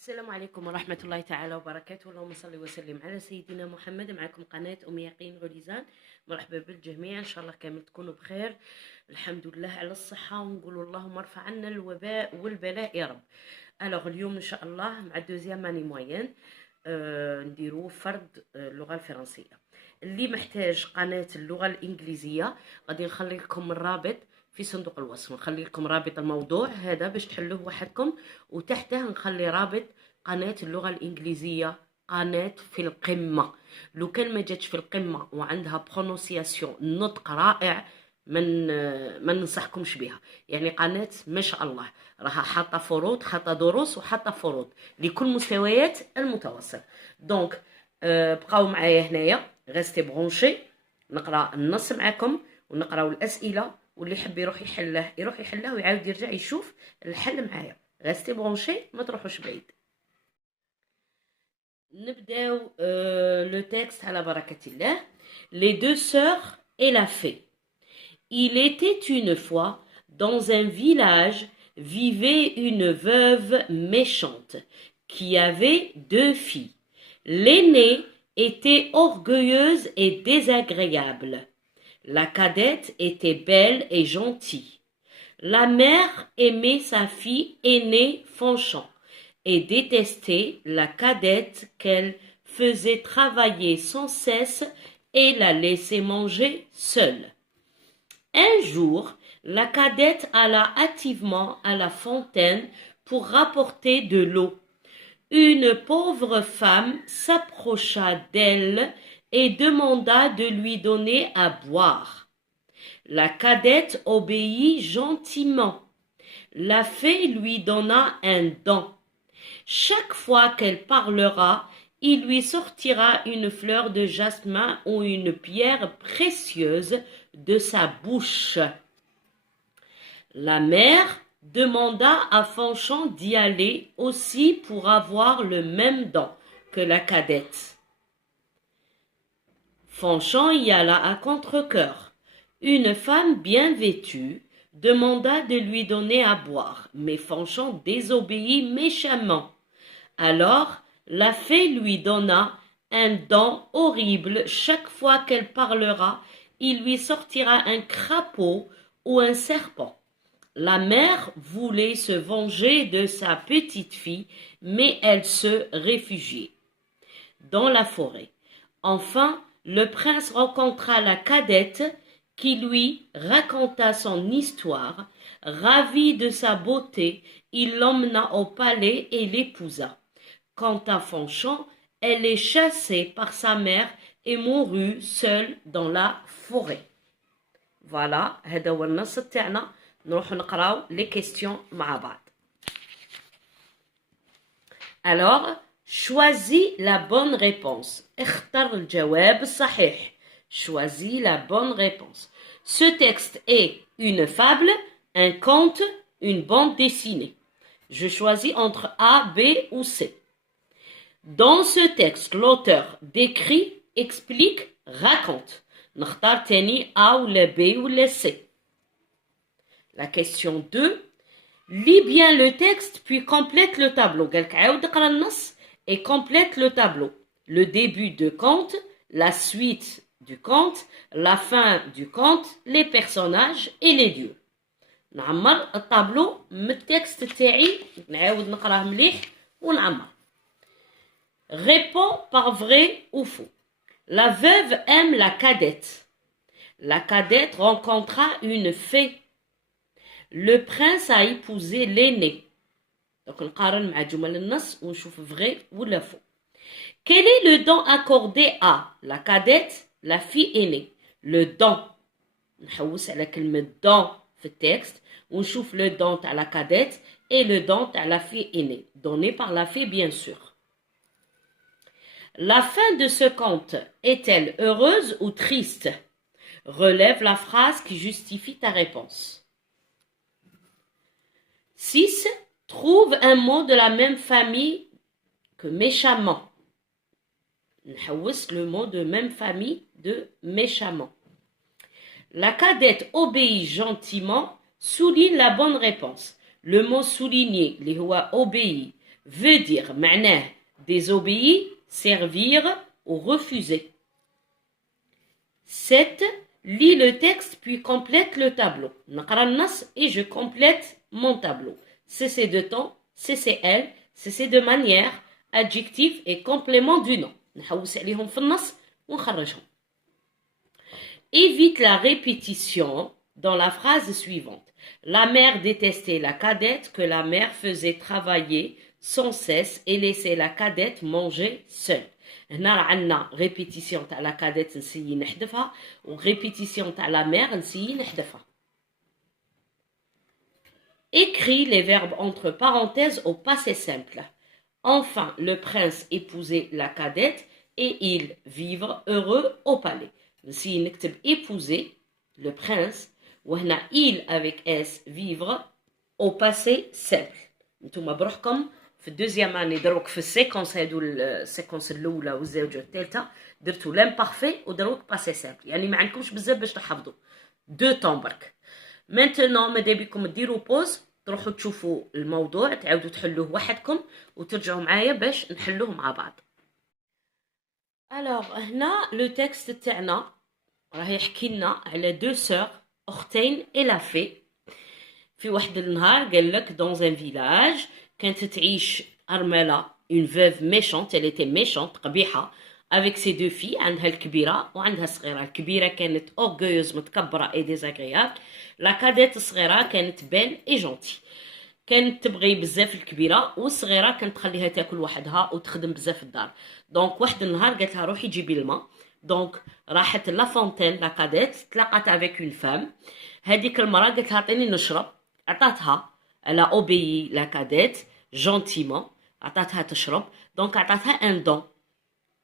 السلام عليكم ورحمة الله تعالى وبركاته. اللهم صل وسلم على سيدنا محمد. معكم قناة أم يقين غليزان. مرحبا بالجميع، إن شاء الله كامل تكونوا بخير. الحمد لله على الصحة، ونقول اللهم ارفع عنا الوباء والبلاء يا رب. ألوغ اليوم إن شاء الله مع دوزيام اني موين نديرو فرد اللغة الفرنسية. اللي محتاج قناة اللغة الإنجليزية غادي نخلي لكم الرابط في صندوق الوصف، نخلي لكم رابط الموضوع هذا باش تحلوه وحدكم، وتحته نخلي رابط قناة اللغة الإنجليزية، قناة في القمة. لو كان ما جاتش في القمة وعندها برونونسياسيون نطق رائع ما ننصحكمش بها. يعني قناة ما شاء الله راها حاطة فروض، حاطة دروس وحاطة فروض لكل مستويات المتوسط. دونك بقاو معايا هنايا، غاستي برونشي، نقرا النص معاكم ونقراو الأسئلة، واللي يحب يروح يحله ويعاود يرجع يشوف الحل معايا. غاستي برونشي، ما تروحوش بعيد. نبداو لو تكست على بركة الله. Les deux sœurs et la fée. Il était une fois, dans un village, vivait une veuve méchante qui avait deux filles. L'aînée était orgueilleuse et désagréable. La cadette était belle et gentille. La mère aimait sa fille aînée Fanchon et détestait la cadette qu'elle faisait travailler sans cesse et la laissait manger seule. Un jour, la cadette alla hâtivement à la fontaine pour rapporter de l'eau. Une pauvre femme s'approcha d'elle et demanda de lui donner à boire. La cadette obéit gentiment. La fée lui donna un don. Chaque fois qu'elle parlera, il lui sortira une fleur de jasmin ou une pierre précieuse de sa bouche. La mère demanda à Fanchon d'y aller aussi pour avoir le même don que la cadette. Fanchon y alla à contre-cœur. Une femme bien vêtue demanda de lui donner à boire, mais Fanchon désobéit méchamment. Alors, la fée lui donna un don horrible. Chaque fois qu'elle parlera, il lui sortira un crapaud ou un serpent. La mère voulait se venger de sa petite fille, mais elle se réfugiait dans la forêt. Enfin, le prince rencontra la cadette qui lui raconta son histoire. Ravi de sa beauté, il l'emmena au palais et l'épousa. Quant à Fanchon, elle est chassée par sa mère et mourut seule dans la forêt. Voilà, هذا هو النص تاعنا. نروح نقراو les questions مع بعض. Alors, choisis la bonne réponse. اختر الجواب الصحيح. Choisis la bonne réponse. Ce texte est une fable, un conte, une bande dessinée. Je choisis entre A, B ou C. Dans ce texte, l'auteur décrit, explique, raconte. نختار تاني A ou la B ou la C. La question 2. Lis bien le texte puis complète le tableau. قالك عاود اقرا النص et complète le tableau. Le début de conte, la suite du conte, la fin du conte, les personnages et les dieux. نعمر الطابلو من التكست تاعي، نعاود نقراه مليح ونعمر. Réponds par vrai ou faux. La veuve aime la cadette. La cadette rencontra une fée. Le prince a épousé l'aîné. Donc نقارن مع جمل النص ونشوف vrai ou la faux. Quel est le don accordé à la cadette, la fille aînée? Le don. نحوس على كلمة don في التكست ونشوف le don à la cadette et le don à la fille aînée. Donné par la fée bien sûr. La fin de ce conte est-elle heureuse ou triste? Relève la phrase qui justifie ta réponse. 6. Trouve un mot de la même famille que méchamment. نحوس le mot de même famille de méchamment. La cadette obéit gentiment. Souligne la bonne réponse. Le mot souligner, اللي هو obéit, veut dire معناه désobéir, servir ou refuser. 7. Lis le texte puis complète le tableau. نقرأ النص et je complète mon tableau. Cessez de temps, cessez elle, cessez de manière, adjectif et complément du nom. نحوس عليهم في النص ونخرجهم. Évite la répétition dans la phrase suivante. La mère détestait la cadette que la mère faisait travailler sans cesse et laissait la cadette manger seule. هنا راه عندنا ريبيتيسيون تاع لا كاديت نسيي نحذفها وريبيتيسيون تاع لا مير نسيي نحذفها. Écris les verbes entre parenthèses au passé simple. Enfin, le prince épousait la cadette et ils vivent heureux au palais. نسيي نكتب épouser le prince وهنا il avec s vivre au passé simple. نتوما بروحكم في الدوزيام اني دروك في السيكونس هادو السيكونس الاولى والزوجه الثالثه درتو لامبارفي ودروك باسي سامبل يعني ما عندكمش بزاف باش تحفظوا دو طون برك. مانتونون ماذا بكم ديروا بوز تروحوا تشوفوا الموضوع تعاودوا تحلوه وحدكم وترجعوا معايا باش نحلوه مع بعض. الوغ هنا لو تكست تاعنا راه يحكي لنا على دو سور اختين الا في واحد النهار قال لك dans un village كانت تعيش أرملة une veuve méchante elle était méchante قبيحة avec ses deux filles عندها الكبيرة وعندها الصغيرة. الكبيرة كانت orgueilleuse متكبرة et désagréable. la cadette الصغيرة كانت belle et gentille. كانت تبغي بزاف الكبيرة والصغيرة كانت تخليها تاكل وحدها وتخدم بزاف في الدار. دونك واحد النهار قالت لها روحي جيبي الماء. دونك راحت لا فونتين لا كاديت تلاقات avec une femme. هذيك المرأة قالت لها عطيني نشرب. عطاتها elle a obéi la cadette gentiment عطاتها تشرب. دونك عطاتها un don.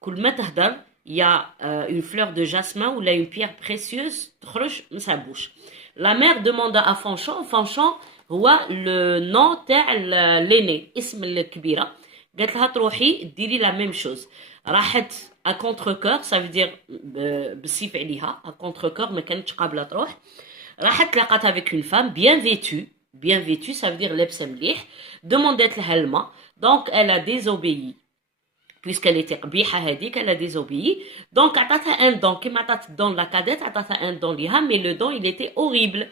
كل ما تهدر يا une fleur de jasmin ou une pierre précieuse تخرج من sa bouche. La mère demanda à Fanchon. Fanchon هو le nom تاع l'aîné اسم الكبيرة. قالت لها تروحي ديري la même chose. راحت à contre-cœur ça veut dire بالسيف عليها à contre-cœur ما كانتش قابلة تروح. راحت تلاقات avec une femme bien vêtue ça veut dire لابسة مليح. demandت لها الماء. donc elle a désobéi puisqu'elle était قبيحة هذيك elle a désobéi. donc عطاتها un don كيما عطات don la cadette عطاتها un don ليها mais le don il était horrible.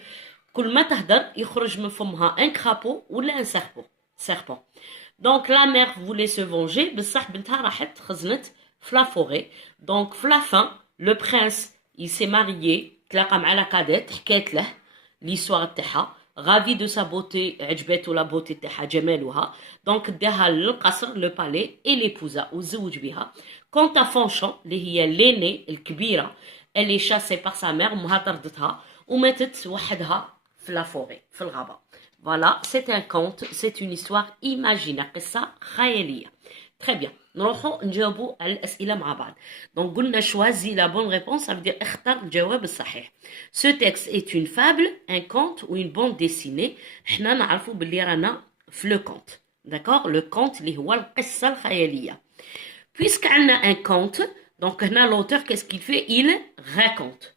كل ما تهدر يخرج من فمها un crapaud ولا un serpent. donc la mère voulait se venger بصح بنتها راحت خزنت في la forêt. donc في la fin le prince il s'est marié تلاقى مع لا كاديت حكات له l'histoire تاعها ravi de sa beauté عجبته لا بوتي تاعها جمالها. دونك داها للقصر لو بالي et l'épousa وتزوج بها. quant à Fanchon اللي هي ليني الكبيره elle est chassée par sa mère امها طردتها وماتت وحدها في لا فوري في الغابه. voilà c'est un conte c'est une histoire imaginaire قصه خياليه. très bien نروحوا نجاوبوا على الاسئله مع بعض. دونك قلنا choisis la bonne réponse ça veut dire اختار الجواب الصحيح. ce texte est une fable un conte ou une bande dessinée. حنا نعرفوا باللي رانا في لو كونت d'accord le conte اللي هو القصه الخياليه. puisque عندنا un conte donc هنا l'auteur qu'est-ce qu'il fait il raconte.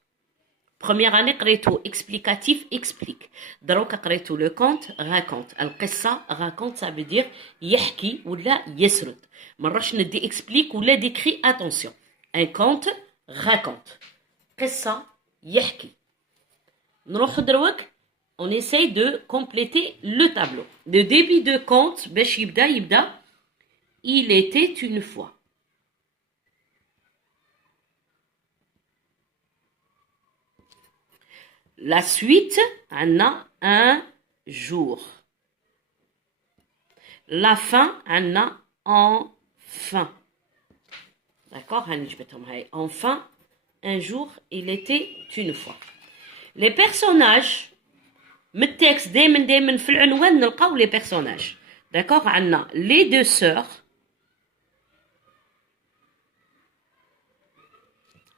première année قريتو explicatif explique. دروك قريتو le conte raconte. القصه raconte ça veut dire يحكي ولا يسرد. مرش ندي explique ولا décrit attention. un conte raconte قصه يحكي. نروح دروك on essaye de compléter le tableau. le début de conte باش يبدا il était une fois. la suite عندنا un jour. la fin عندنا enfin. d'accord هنجبتهم هاي enfin un jour il était une fois. les personnages من التكست دايما في العنوان نلقاو les personnages. d'accord عندنا les deux sœurs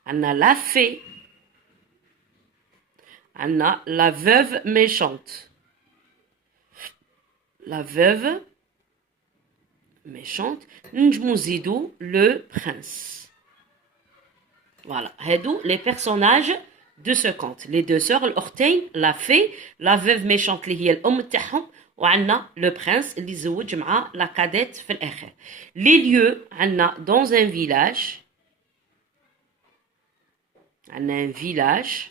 عندنا la fée عندنا la veuve méchante. la veuve méchante نجمو نزيدو le prince. voilà هادو les personnages de ce conte. les deux sœurs الأختين la fée la veuve méchante اللي هي الأم تاعهم وعندنا le prince اللي زوج مع la cadette في الآخر. Les lieux عندنا dans un village. عندنا un village.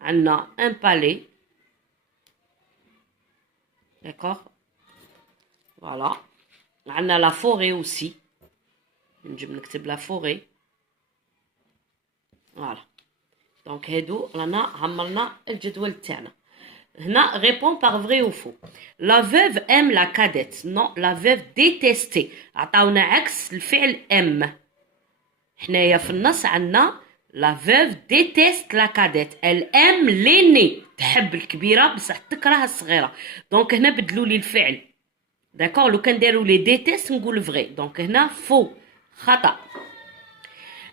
عندنا un palais. D'accord? Voilà. عندنا la forêt aussi. نجم نكتب la forêt. Voilà. Donc هادو رانا عمرنا الجدول تاعنا. هنا répond par vrai ou faux. La veuve aime la cadette. Non, la veuve détestait. عطاونا عكس الفعل aime. حنايا في النص عندنا la veuve déteste la cadette. Elle aime l'aînée. تحب الكبيرة بصح تكره الصغيرة. دونك هنا بدلوا لي الفعل. داكور لو كان داروا لي déteste نقول vrai. دونك هنا faux. خطأ.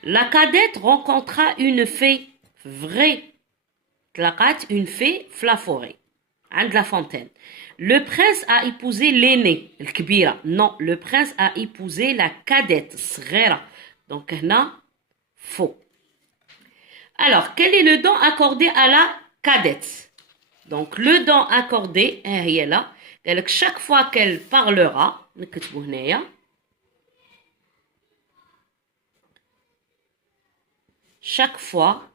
La cadette rencontra une fée. Vrai. تلقات une fée في la forêt. عند la fontaine. Le prince a épousé l'aînée. الكبيرة. Non, le prince a épousé la cadette. الصغيرة. Donc هنا faux. Alors, quel est le don accordé à la cadette? Donc, le don accordé, هي là. Chaque fois qu'elle parlera, نكتبو هنايا. Chaque fois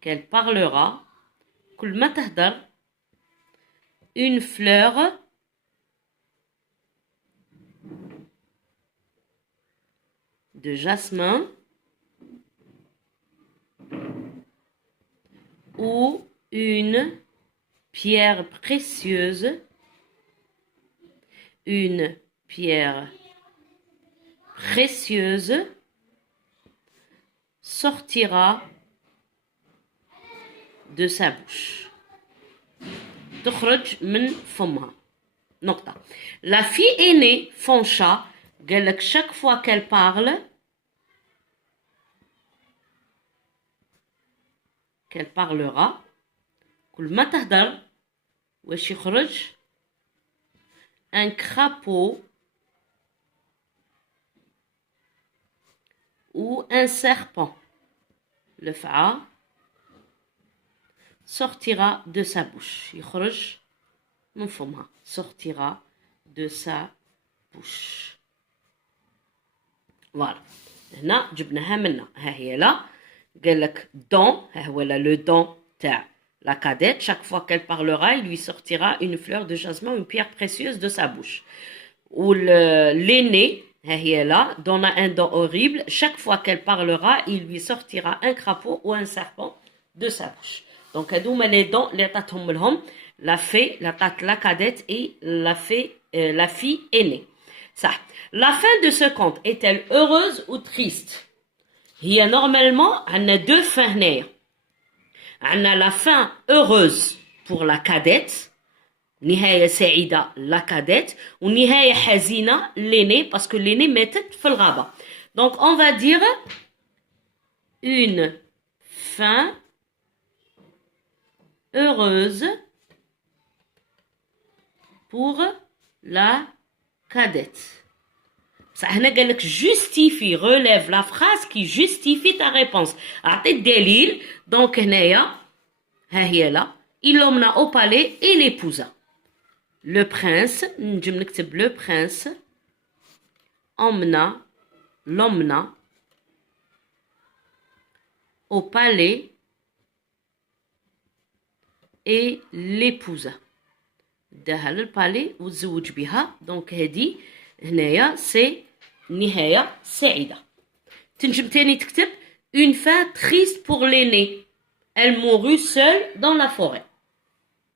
qu'elle parlera, كل ما تهدر, une fleur de jasmin ou une pierre précieuse, une pierre précieuse sortira de sa bouche. تخرج من فمها. نقطة. La fille aînée Foncha قال لك chaque fois qu'elle parle qu'elle parlera كل ما تهدر واش يخرج un crapaud ou un serpent. Le fa sortira de sa bouche. يخرج من فمها. Sortira de sa bouche. Voilà. هنا جبناها منا. ها هي لا. قال لك don. ها هو لا le don تاع la cadette. Chaque fois qu'elle parlera, il lui sortira une fleur de jasmin ou une pierre précieuse de sa bouche. Ou l'aîné. ها هي لا. Donne un don horrible. Chaque fois qu'elle parlera, il lui sortira un crapaud ou un serpent de sa bouche. Donc, هادوما les dons اللي عطاتهم لهم la fée, la cadette et la fille aînée. Ça. La fin de ce conte est-elle heureuse ou triste? هي normalement عندنا deux fins هنايا. عندنا la fin heureuse pour la cadette. نهاية سعيدة la cadette. ونهاية حزينة l'aînée parce que l'aînée ماتت في الغابة. Donc on va dire une fin heureuse pour la cadette. Ça هنا قال لك justifie, relève la phrase qui justifie ta réponse. أعطيت دليل. Donc هنايا ها هي لا. Il l'emmena au palais et l'épousa. Le prince, نجم نكتب le prince l'emmena au palais et l'épousa. داها للبالي وتزوج بها. دونك هادي هنايا سي نهاية سعيدة. تنجم تاني تكتب une fin triste pour l'aînée. Elle mourut seule dans la forêt.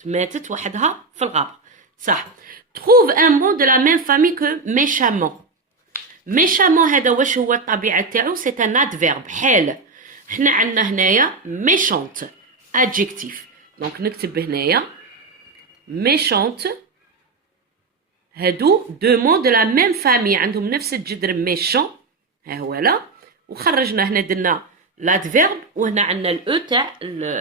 ماتت وحدها في الغابة. صح. Trouve un mot de la même famille que méchamment. méchamment هذا واش هو الطبيعة تاعو؟ c'est un adverbe. حال. حنا عندنا هنايا méchante adjectif. donc نكتب هنايا méchante. هادو deux mots de la même famille عندهم نفس الجذر méchant. ها هو لا. وخرجنا هنا درنا l'adverbe وهنا عندنا الاو تاع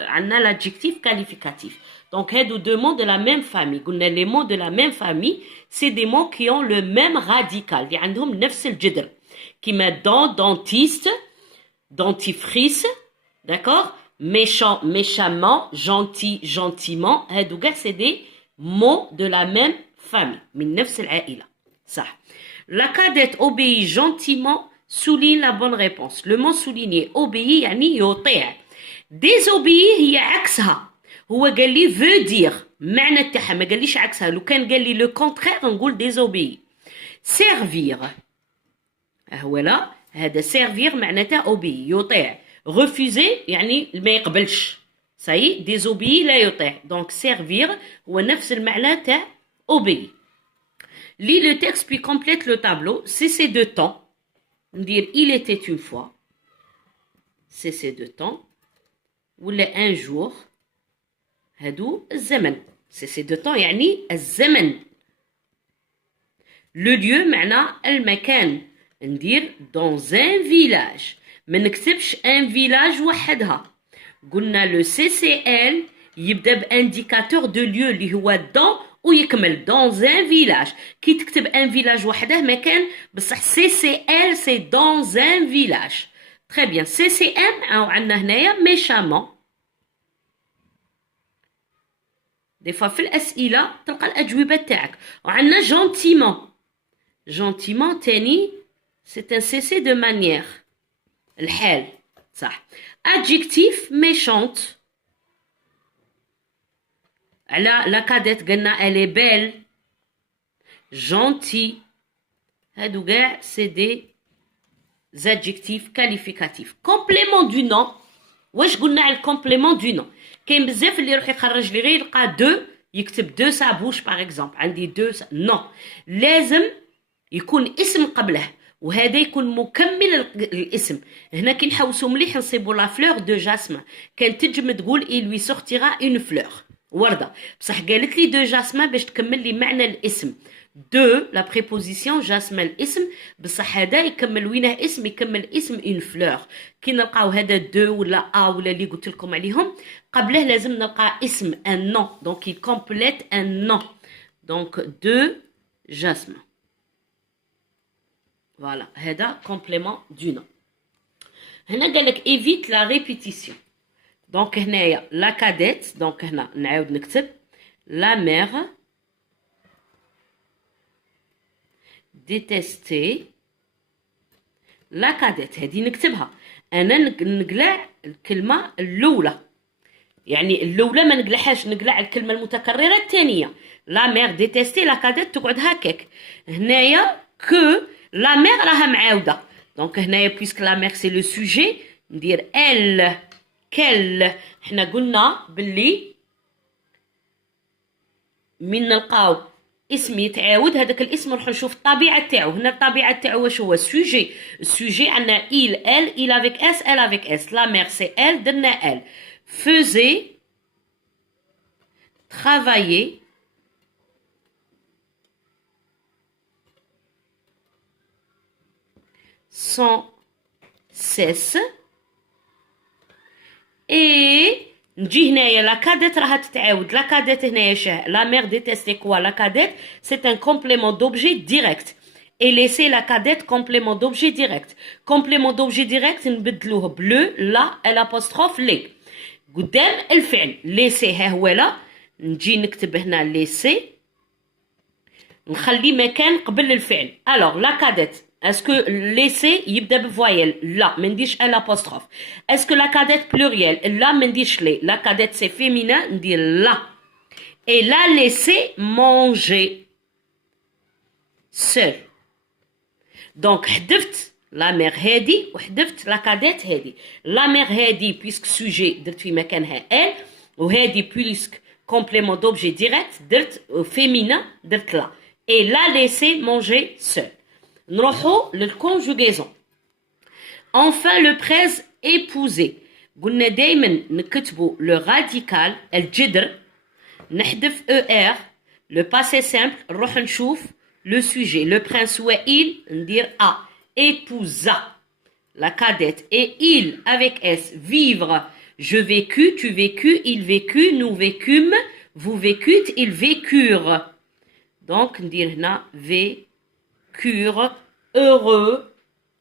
عندنا l'adjectif qualificatif. Donc هادو deux mots de la même famille. قلنا les mots de la même famille c'est des mots qui ont le même radical. اللي عندهم نفس الجذر. كيما dent, dentiste, dentifrice, d'accord? méchant, méchamment, gentil, gentiment. هادو كاع c'est des mots de la même famille. من نفس العائلة. صح. La cadette obéit gentiment, souligne la bonne réponse. Le mot souligner obéit يعني يطيع. Désobéir هي عكسها. هو قال لي veut dire معنى تاعها ما قاليش عكسها. لو كان قال لي le contraire نقول désobéir. Servir. هو لا هذا servir معناتها obéir يطيع. Refuser يعني ما يقبلش. Ça y est, désobéir لا يطيع. Donc servir هو نفس المعنى تاع obéir. Lis le texte puis complète le tableau. Cessez de temps. Dire il était une fois. Cessez de temps. ولا un jour. هادو الزمن. Cessez de temps يعني الزمن. Le lieu معناه المكان. ندير dans un village. ما نكتبش un village وحدها. قلنا le CCL يبدأ بانديكاتور دو lieu اللي هو dans ويكمل dans un village. كي تكتب un village وحده مكان بصح CCL c'est dans un village. Très bien. CCM أو عندنا هنايا méchamment. des fois في الأسئلة تلقى الأجوبة تاعك. وعندنا gentiment. gentiment تاني c'est un CC de manière. الحال صح. adjectif méchante. على la cadette قلنا elle est belle. gentil. هادو كاع c'est des adjectifs qualificatifs. complément du nom. واش قلنا على الكومبليمون دو نو؟ كاين بزاف اللي يروح يخرج لي غير يلقى دو يكتب دو سابوش باغ اكزومبل. عندي دو نو لازم يكون اسم قبله وهذا يكون مكمل الاسم. هنا كي نحوسو مليح نصيبو لا فلور دو جاسمين. كان تنجم تقول il lui sortira une fleur ورده بصح قالت لي دو جاسمين باش تكمل لي معنى الاسم. دو لا بريبوزيسيون جاسمين الاسم بصح هذا يكمل وينه اسم يكمل اسم اون فلور. كي نلقاو هذا دو ولا ولا اللي قلت لكم عليهم قبله لازم نلقى اسم ان نون. دونك il complète un nom. دونك دو جاسمين. فوالا هذا كومبليمون دو نون. هنا قال لك évite la répétition. دونك هنايا لا كاديت. دونك هنا نعاود نكتب لا مير détester la cadette. هذه نكتبها انا نقلع الكلمه الاولى يعني الاولى ما نقلعهاش نقلع الكلمه المتكرره الثانيه. لا مير ديتيستي لا كاديت تقعد هكاك. هنايا كو لا مير راها معاوده. دونك هنايا بويسك لا مير سي لو سوجي ندير ال كل. حنا قلنا باللي من نلقاو اسم يتعاود هذاك الاسم نروح نشوف الطبيعه تاعو. هنا الطبيعه تاعو واش هو السوجي. السوجي عندنا il avec s elle avec s. la mère c'est elle درنا elle. faisait travailler sans cesse et نجي هنايا لا كاديت راها تتعاود. لا كاديت هنايا شاه لا مير ديتيستي كوا لا كاديت سي ان كومبليمون دوبجي ديريكت. et laisser la cadette complément d'objet direct. complément d'objet direct نبدلوه بلو لا الابوستروف لي قدام الفعل. laisser ها هو لا نجي نكتب هنا laisser نخلي مكان قبل الفعل. alors la cadette est-ce que laisser يبدا بفويل؟ لا ما نديرش الابوستروف. est-ce que la cadette pluriel؟ لا ما نديرش لي. la cadette c'est féminin ندير لا. et la laisser manger seul. donc حذفت لا مير هادي وحذفت لا كاديت هادي. لا مير هادي بويسك سوجي درت في مكانها ال وهادي بويسك كومبليمون دوبجي ديريكت درت فيمينا درت لا. et la laisser manger seul. نروحو للكونجوغيزون. enfin le presse épouser. قلنا دايما نكتبو لو راديكال الجذر نحذف er. le passé simple نروح نشوف le sujet. le prince هو il ندير a. épousa la cadette et il avec s. vivre je vécu tu vécu il vécu nous vécûmes vous vécûtes ils vécurent. donc ندير هنا vécurent heureux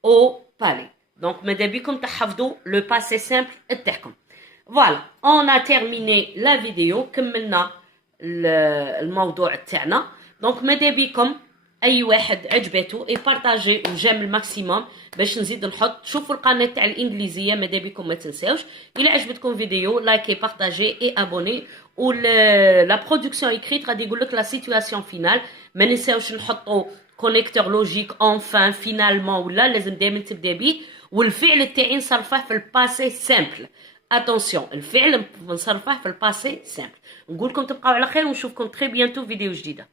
au palais. donc ماذا بكم تحفظوا le passé simple تاعكم. Voilà, on a terminé la vidéo. كملنا الموضوع تاعنا. دونك ماذا بكم اي واحد عجبته اي بارطاجي وجام الماكسيموم باش نزيد نحط. شوفوا القناه تاع الانجليزيه ماذا بكم ما تنساوش. الى عجبتكم فيديو لايكي بارطاجي اي ابوني. و لا برودكسيون ايكريت غادي يقول لك لا سيتواسيون فينال. ما ننساوش نحطوا كونيكتور لوجيك انفان فينالمون ولا لازم دائما تبدا بيه. والفعل تاعي نصرفه في الباسي سامبل. اتونسيون الفعل نصرفه في الباسي سامبل. نقولكم تبقاو على خير ونشوفكم تري بيانتو فيديو جديده.